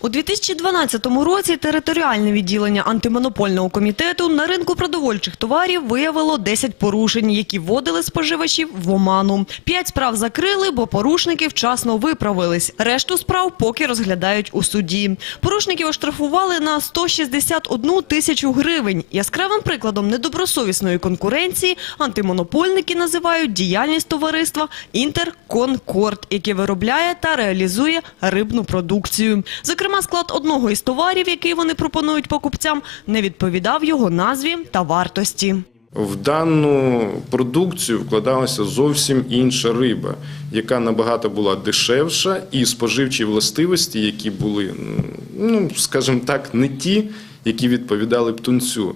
У 2012 році територіальне відділення антимонопольного комітету на ринку продовольчих товарів виявило 10 порушень, які вводили споживачів в оману. П'ять справ закрили, бо порушники вчасно виправились. Решту справ поки розглядають у суді. Порушників оштрафували на 161 тисячу гривень. Яскравим прикладом недобросовісної конкуренції антимонопольники називають діяльність товариства «Інтерконкорд», яке виробляє та реалізує рибну продукцію. Зокрема, склад одного із товарів, який вони пропонують покупцям, не відповідав його назві та вартості. В дану продукцію вкладалася зовсім інша риба, яка набагато була дешевша, і споживчі властивості, які були, ну скажімо так, не ті, які відповідали б тунцю.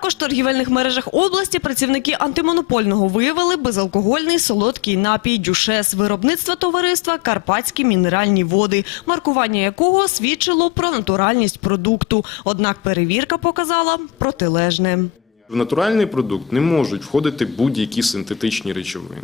Також в торгівельних мережах області працівники антимонопольного виявили безалкогольний солодкий напій «Дюшес» виробництва товариства «Карпатські мінеральні води», маркування якого свідчило про натуральність продукту. Однак перевірка показала протилежне. В натуральний продукт не можуть входити будь-які синтетичні речовини.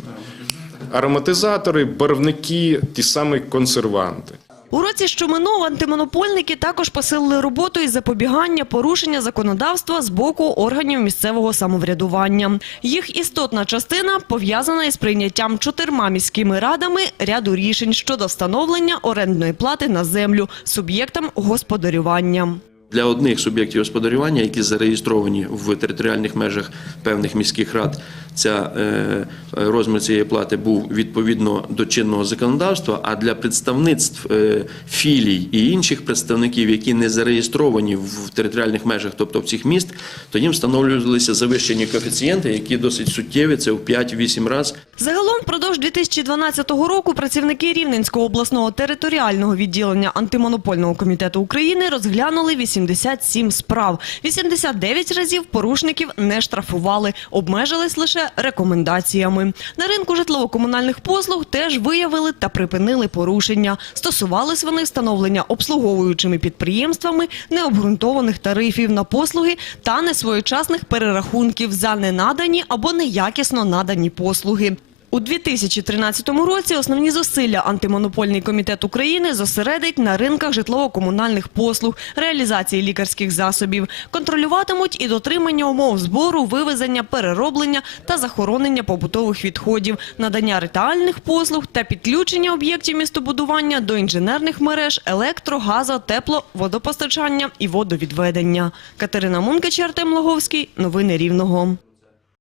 Ароматизатори, барвники, ті самі консерванти. У році, що минув, антимонопольники також посилили роботу із запобігання порушення законодавства з боку органів місцевого самоврядування. Їх істотна частина пов'язана із прийняттям чотирма міськими радами ряду рішень щодо встановлення орендної плати на землю суб'єктам господарювання. Для одних суб'єктів господарювання, які зареєстровані в територіальних межах певних міських рад, ця е, розмір цієї плати був відповідно до чинного законодавства. А для представництв е, філій і інших представників, які не зареєстровані в територіальних межах, тобто в цих міст, то їм встановлювалися завищені коефіцієнти, які досить суттєві. Це в 5-8 разів. Загалом впродовж 2012 року працівники Рівненського обласного територіального відділення антимонопольного комітету України розглянули 87 справ. 89 разів порушників не штрафували, обмежились лише рекомендаціями. На ринку житлово-комунальних послуг теж виявили та припинили порушення. Стосувались вони встановлення обслуговуючими підприємствами необґрунтованих тарифів на послуги та несвоєчасних перерахунків за ненадані або неякісно надані послуги. У 2013 році основні зусилля антимонопольний комітет України зосередить на ринках житлово-комунальних послуг, реалізації лікарських засобів, контролюватимуть і дотримання умов збору, вивезення, перероблення та захоронення побутових відходів, надання ритуальних послуг та підключення об'єктів містобудування до інженерних мереж, електро, газо, тепло, водопостачання і водовідведення. Катерина Мункач, Артем Логовський. Новини Рівного.